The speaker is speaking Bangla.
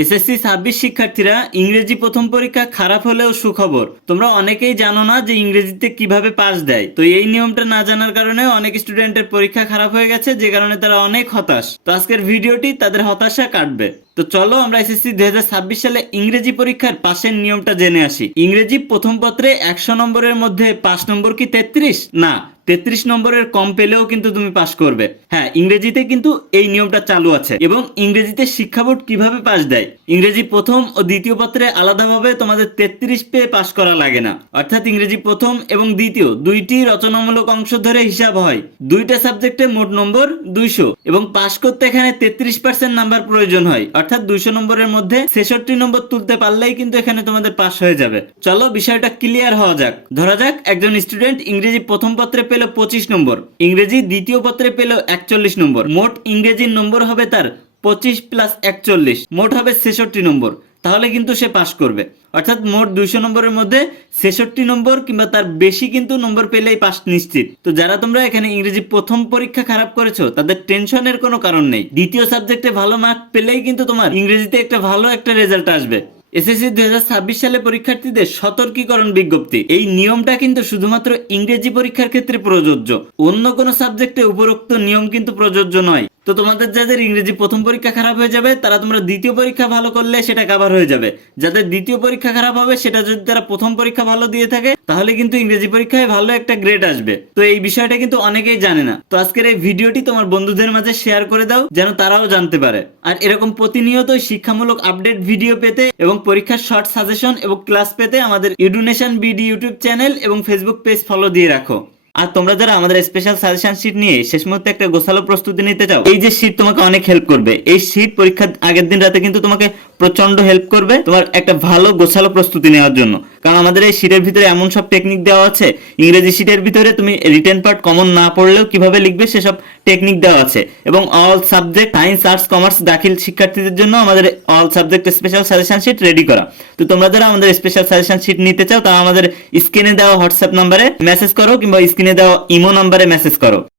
এসএসসি 26 শিক্ষার্থীরা ইংরেজি প্রথম পরীক্ষা খারাপ হলেও সুখবর, তোমরা অনেকেই জানো না যে ইংরেজিতে কিভাবে পাস দেয়। তো এই নিয়মটা না জানার কারণে অনেক স্টুডেন্টের পরীক্ষা খারাপ হয়ে গেছে, যে কারণে তারা অনেক হতাশ। তো আজকের ভিডিওটি তাদের হতাশা কাটবে। তো চলো আমরা এসএসসি 2026 সালে ইংরেজি পরীক্ষার পাশের নিয়মটা জেনে আসি। ইংরেজি প্রথম পত্রে 100 নম্বরের মধ্যে 5 নম্বর কি 33? না, 33 নম্বরের কম পেলেও কিন্তু তুমি পাস করবে। হ্যাঁ, ইংরেজিতে কিন্তু এই নিয়মটা চালু আছে। এবং ইংরেজিতে শিক্ষা বোর্ড কিভাবে পাস দেয়, ইংরেজি প্রথম ও দ্বিতীয় পত্রে আলাদাভাবে তোমাদের 33 পেয়ে পাস করা লাগে না। অর্থাৎ ইংরেজি প্রথম এবং দ্বিতীয় দুইটি রচনামূলক অংশ ধরে হিসাব হয়। দুইটা সাবজেক্টে মোট নম্বর 200 এবং পাস করতে এখানে 33% নাম্বার প্রয়োজন হয়। অর্থাৎ 200 নম্বরের মধ্যে 66 নম্বর তুলতে পারলেই কিন্তু এখানে তোমাদের পাস হয়ে যাবে। চলো বিষয়টা ক্লিয়ার হওয়া যাক। ধরা যাক একজন স্টুডেন্ট ইংরেজি প্রথম পত্রে পেল 25 নম্বর, ইংরেজি দ্বিতীয় পত্রে পেল 41 নম্বর। মোট ইংরেজির নম্বর হবে তার 25 প্লাস 41, মোট হবে 66 নম্বর। তাহলে কিন্তু সে পাস করবে। অর্থাৎ মোট 200 নম্বরের মধ্যে 66 নম্বর কিংবা তার বেশি কিন্তু নম্বর পেলেই পাস নিশ্চিত। তো যারা তোমরা এখানে ইংরেজি প্রথম পরীক্ষা খারাপ করেছো তাদের টেনশনের কোনো কারণ নেই। দ্বিতীয় সাবজেক্টে ভালো মার্ক পেলেই কিন্তু তোমার ইংরেজিতে একটা ভালো একটা রেজাল্ট আসবে। এসএসসি 2026 সালে পরীক্ষার্থীদের সতর্কীকরণ বিজ্ঞপ্তি। এই নিয়মটা কিন্তু শুধুমাত্র ইংরেজি পরীক্ষার ক্ষেত্রে প্রযোজ্য, অন্য কোনো সাবজেক্টে উপরোক্ত নিয়ম কিন্তু প্রযোজ্য নয়। তো তোমাদের যাদের ইংরেজি প্রথম পরীক্ষা খারাপ হয়ে যাবে তারা তোমরা দ্বিতীয় পরীক্ষা ভালো করলে সেটা কভার হয়ে যাবে। যাদের দ্বিতীয় পরীক্ষা খারাপ হবে সেটা যদি তারা প্রথম পরীক্ষা ভালো দিয়ে থাকে তাহলে কিন্তু ইংরেজি পরীক্ষায় ভালো একটা গ্রেড আসবে। তো এই বিষয়টা কিন্তু অনেকেই জানে না। তো আজকের এই ভিডিওটি তোমার বন্ধুদের মাঝে শেয়ার করে দাও যেন তারাও জানতে পারে। আর এরকম প্রতিনিয়ত শিক্ষামূলক আপডেট ভিডিও পেতে এবং পরীক্ষার শর্ট সাজেশন এবং ক্লাস পেতে আমাদের এডুনেশন বিডি ইউটিউব চ্যানেল এবং ফেসবুক পেজ ফলো দিয়ে রাখো। আর তোমরা যারা আমাদের স্পেশাল সাজেশন শীট নিয়ে শেষ মুহূর্তে একটা গোছালো প্রস্তুতি নিতে চাও, এই যে শীট তোমাকে অনেক হেল্প করবে। এই শীট পরীক্ষার আগের দিন রাতে কিন্তু তোমাকে প্রচন্ড হেল্প করবে তোমার একটা ভালো গোছালো প্রস্তুতি নেওয়ার জন্য। কারণ আমাদের এই শীটের ভিতরে এমন সব টেকনিক দেওয়া আছে, ইংরেজি শীটের ভিতরে তুমি রিটেন পার্ট কমন না পড়লেও কিভাবে লিখবে সেসব টেকনিক দেওয়া আছে। এবং all subject science arts commerce দাখিল শিক্ষার্থীদের জন্য আমাদের all subject special suggestion sheet ready করা। তো তোমরা যারা আমাদের স্পেশাল সাজেশন শীট নিতে চাও তারা আমাদের স্ক্রিনে দেওয়া হোয়াটসঅ্যাপ নাম্বারে মেসেজ করো কিংবা স্ক্রিনে দেওয়া ইমো নাম্বারে মেসেজ করো।